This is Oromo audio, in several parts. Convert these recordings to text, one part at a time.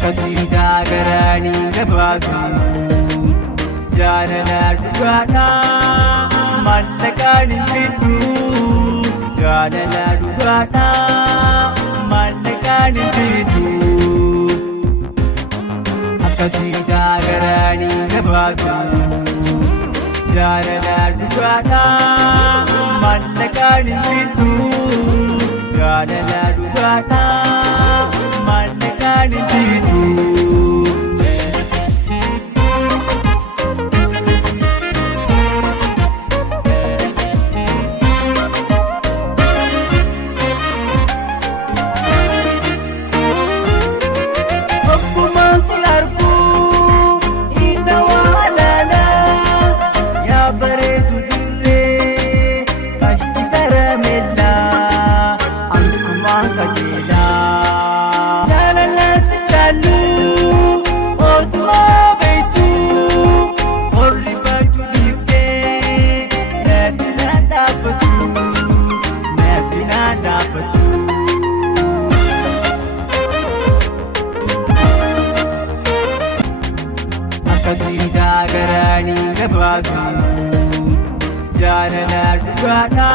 Akkasiidaa garaanii gabaatu jaalala dhugaadhaa mallaqaan hin bitu jaalala dhugaadhaa mallaqaan hin bitu. Akkasiidaa garaanii gabaatu jaalala dhugaadhaa mallaqaan hin bitu jaalala dhugaadhaa mallaqaan hin bitu. Akkasiidaa garaanii gabaatu jaalala dhugaadhaa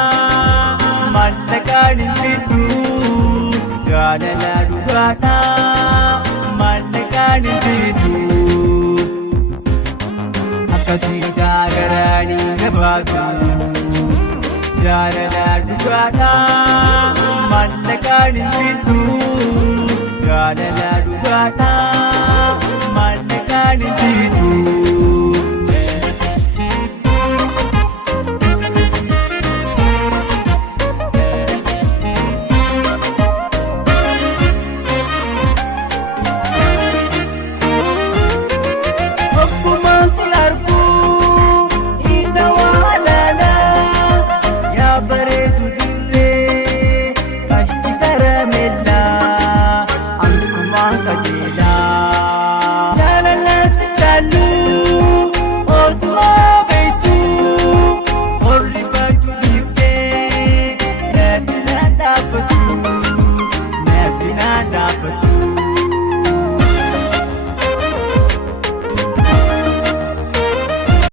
mallaqaan hin bitu jaalala dhugaadhaa mallaqaan hin bitu. Akkasiidaa garaanii gabaatu jaalala dhugaadhaa mallaqaan hin bitu jaalala dhugaadhaa mallaqaan hin bitu.